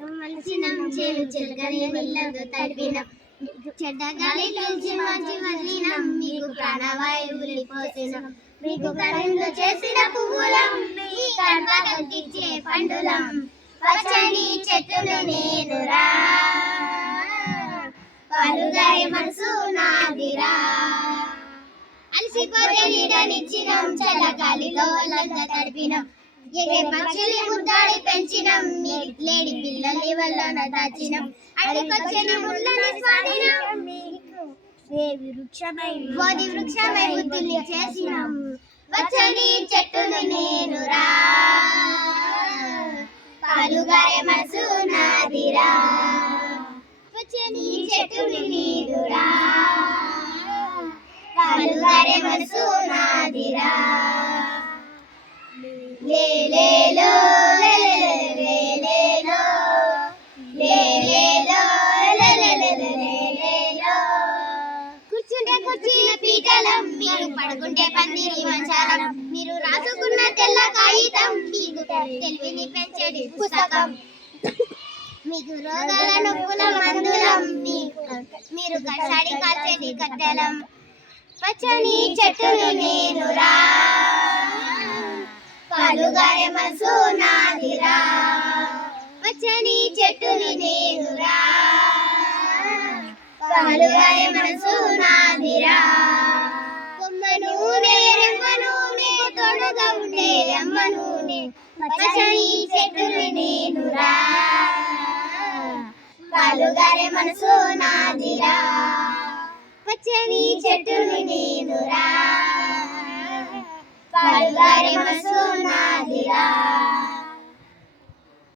మలసినం చేలు చిలకని వెళ్ళదు తడిపినం చెడ్డ గాలి పీల్చి మంచి వదిలినం మీకు ప్రాణవాయువుని పోసినం మీకు కరంలో చేసిన పువ్వులం మీ కర్మకిచ్చే పండులం పచ్చని చెట్టును నేనురా పలుగారి మనసు నాదిరా అలసిపోతే నీడనిచ్చినం చల్లగాలిలో లంగా తడిపినం ఎగే పక్షుల్ని ముద్దాడి పెంచినం లేడి పిల్లల్ని వల్లన దాచినం అడికొచ్చిన ముళ్ళని స్వాదినం బోధి వృక్షమై బుద్ధుల్ని చేసినం వచ్చని చెట్టును నేనురా పాలుగారే మనసు నాదిరా వచ్చని చెట్టుని నీదురా పాలుగారే మనసు నాదిరా లేలేలో లేలేలో లేలేలో లేలేలో కూర్చుంటే కుర్చీల పీఠలం మీరు పడుకుంటే పందిరి మంచాలం మీరు రాసుకున్న తెల్ల కాగితం మీకు తెలివిని పెంచేది పుస్తకం మీకు రోగాల నొప్పుల మందులం మీరు కషాడి కాల్చేది కట్టెలం పచ్చని చెట్టును నేనురా పాలుగారే మనసు నాదిరా పచ్చని చెట్టుని నేనురా పాలుగారే మనసు నాదిరా కొమ్మ నూనె రెమ్మ నూనె తోడుగా ఉండే అమ్మ నూనె పచ్చని చెట్టుని నేనురా పాలుగారే మనసు నాదిరా పచ్చని చెట్టుని నేనురా పాలుగారే మనసు నాదిరా